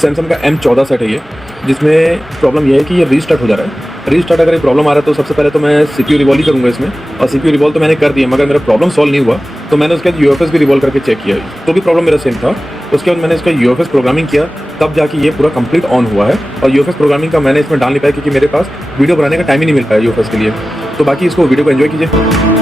Samsung का M14 set है ये, जिसमें प्रॉब्लम ये है कि ये रीस्टार्ट हो जा रहा है। रीस्टार्ट अगर ये प्रॉब्लम आ रहा है तो सबसे पहले तो मैं CPU रिवॉल्व ही करूँगा इसमें, और CPU रिवॉल्व तो मैंने कर दिया, मगर मेरा प्रॉब्लम सॉल्व नहीं हुआ। तो मैंने उसके बाद UFS भी रिवॉल्व करके चेक किया, तो भी प्रॉब्लम मेरा सेम था। उसके बाद मैंने इसका UFS प्रोग्रामिंग किया, तब जाके ये पूरा कंप्लीट ऑन हुआ है। और UFS प्रोग्रामिंग का मैंने इसमें डाल नहीं पाया क्योंकि मेरे पास वीडियो बनाने का टाइम ही नहीं मिल पाया UFS के लिए। तो बाकी इसको वीडियो को एंजॉय कीजिए।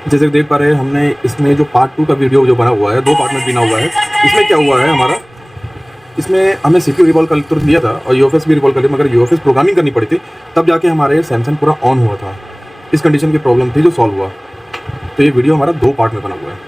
जैसे कि देख पा रहे हैं हमने इसमें जो पार्ट 2 का वीडियो जो बना हुआ है, 2 पार्ट में बना हुआ है। इसमें क्या हुआ है हमारा, इसमें हमने सीपीयू रिवॉल्व कर तो दिया था और यूएफएस भी रिवॉल्व कर लिया, मगर यूएफएस प्रोग्रामिंग करनी पड़ी थी, तब जाके हमारे सैमसंग पूरा ऑन हुआ था। इस कंडीशन की प्रॉब्लम थी जो सॉल्व हुआ। तो ये वीडियो हमारा 2 पार्ट में बना हुआ है।